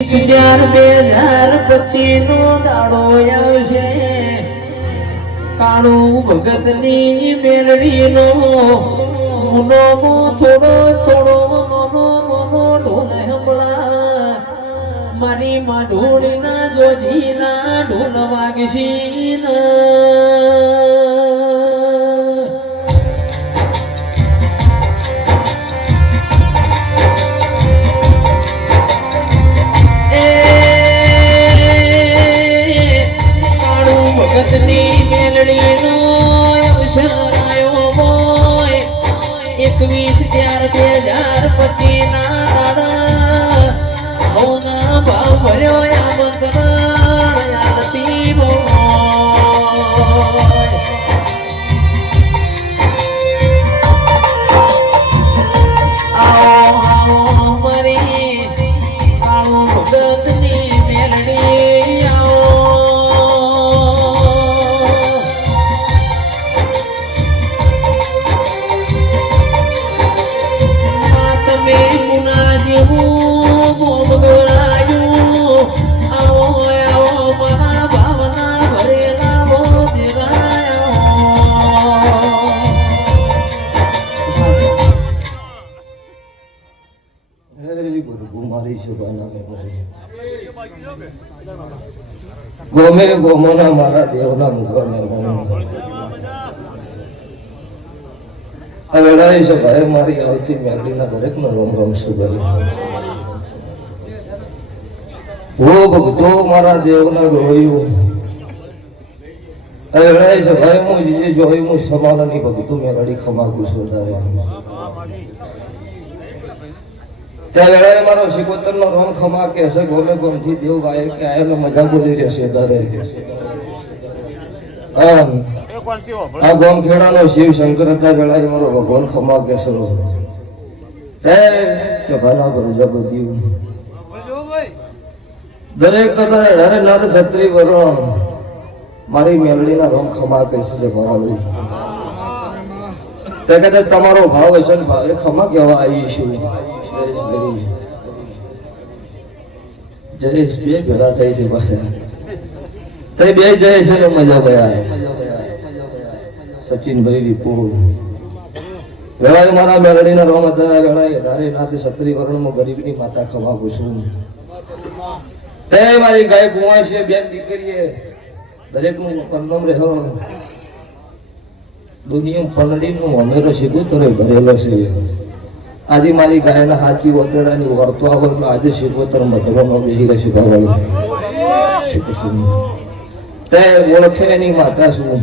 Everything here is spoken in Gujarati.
હજાર બે હજાર પચીસ નો દાડો આવશે. કાળુ ભગતની મેળવી નો મુનો મો થોડો થોડો નોનો નોનો ઢોલ હંભળા મારી માં ઢોળી ના જોજી ના ઢોલ વાગશી ના ભગતની મેલડીનો અવસર આયો હોય. એકવીસ ચાર બે હજાર પચીસ ના દાદા ભાવ ભર્યો હે ગુરુ મારી ગોમે ગોમોના મારા દેવના મુગરના આ વેળાએ છે ભાઈ મારી આવતી મેરડીના દરેકનો રોમ રોમ સુગરી હો ભક્તો, મારા દેવના જોયું આ વેળાએ છે ભાઈ હું જે જોઈ, હું સમાનની ભક્તો મેરડી ખમા કુશ વધારે. ત્યાં વેળાએ મારો શિકોતર નો રોમ ખમા કે હશે ગોમે ગોમથી દેવ ભાઈ કે એનો મજા બોલી રહેશે તારે આ ગોમ ખેડાનો શિવ શંકર હતા વેળાએ મારો ભગવાન ખમા કે સરો તે સભાના પ્રજાપતિ દરેક કદાચ અઢારે નાથ છત્રી વરણ મારી મેળડીના રોમ ખમા કે છે ભરાવી તે કદાચ તમારો ભાવ હશે ને ભાવે. ખમા કહેવા આવી છું જયેશ ગરી. જયેશ બે ભેગા થઈ છે તે બે જયેશ ને મજા ગયા વિપુલ. વેળાએ મારા મેલડીના રોમ હતા ધારે નાતે સત્રી વર્ણમાં ગરીબની માતા ખમા ઘૂસું. તે મારી ગાય કુંવા છે, બેન દીકરીએ. દરેકનું કન્નમ રહ્યો દુનિયા પનડીનું અમેરો શિગોતરે ભરેલો છે. આજે મારી ગાયના હાચી વતડાની વર્તો આવે એટલે આજે શિગોતર મઢવાનો બેહી રહેશે ભગવાન તે ઓળખે એની માતા શું?